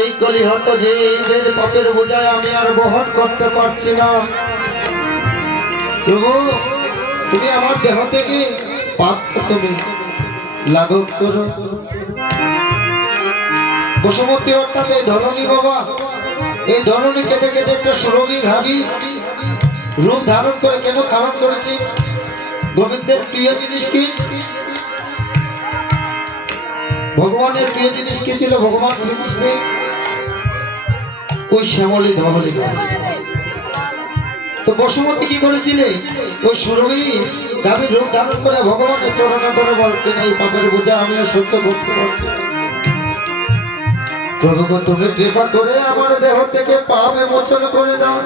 এই কলিহত যে এইবের পাপের বোঝায় আমি আর বহন করতে পারছি না। প্রভু, তুমি আমার দেহ থেকে পাপ তুমি লাঘব করো? বসুমতী অর্থাৎ এই ধরণী বাবা, এই ধরণী কেটে কেটে একটা সুরভি ঘাবি রূপ ধারণ করে কেন খারাপ করেছি? গোবিন্দের প্রিয় জিনিস কি? ভগবানের প্রিয় জিনিস, কি ছিল ভগবান শ্রীকৃষ্ণের ওই শ্যামলী ধবলী তো বসুমতী কি করেছিলে? ওই সুরভি গাভীর রূপ ধারণ করে ভগবানের চরণে করে বলছেন এই পাপের বোঝা আমি সহ্য করতে পারছি। প্রভু তুমি কৃপা করে আমার দেহ থেকে পাপ মোচন করে দাও।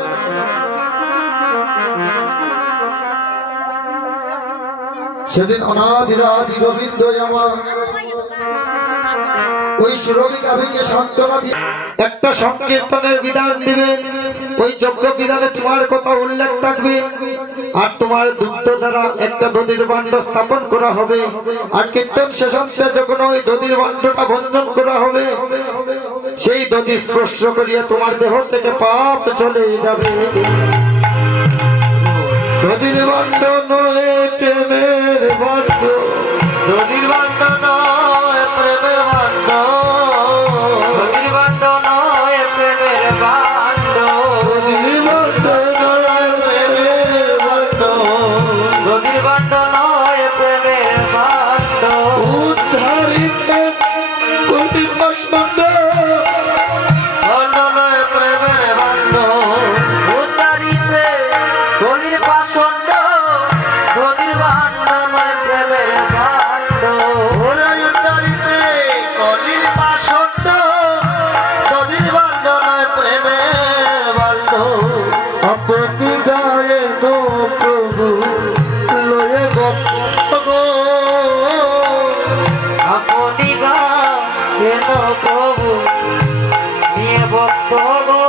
সেদিন অনাদির আদি গোবিন্দ আমার ওই সুরভি গাভীকে সান্ত্বনা দিয়ে একটা সংকীর্তনের বিধান দিবেন ওই যজ্ঞ বিধানে তোমার কথা উল্লেখ থাকবে, আর তোমার দুগ্ধ দ্বারা একটা নদীর বাণ্ড স্থাপন করা হবে, আর কীর্তন শেষান্তে যখন ওই নদীর বাণ্ডটা ভঞ্জন করা হবে, সেই নদী স্পর্শ করিয়া তোমার দেহ থেকে পাপ চলে যাবে। নদীর বাণ্ড নয় প্রেমের গলির নদীর বান্ড নয় প্রেমের বান্ড ওরে উদ্ধারিতে গলির নদীর বান্ড নয় প্রেমের বান্ড আপনি গায়ে গো প্রভু লয়ে গো আপনি গা কেন প্রভু, নিয়ে ভক্ত গো।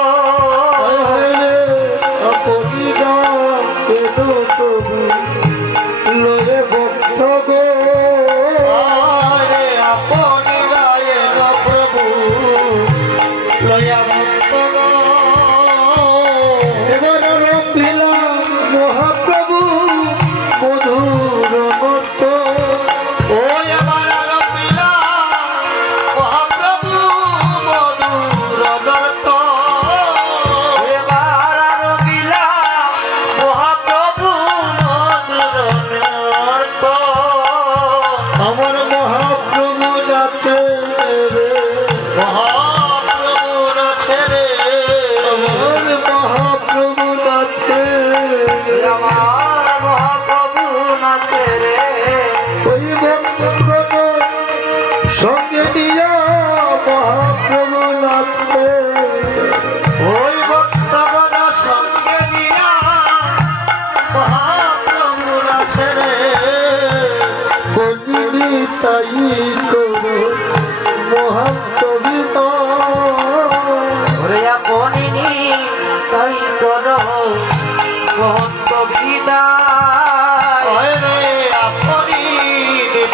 বিদায়। রে আপনি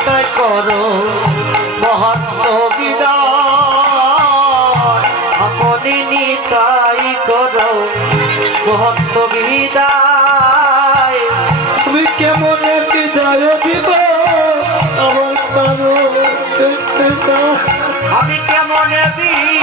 তাই করো মহত্ব বিদায়। আপনি নিতাই করো মহত্ব বিদায়। তুমি কেমন বিদায় দিব? আমার। আমি কেমন বিদায়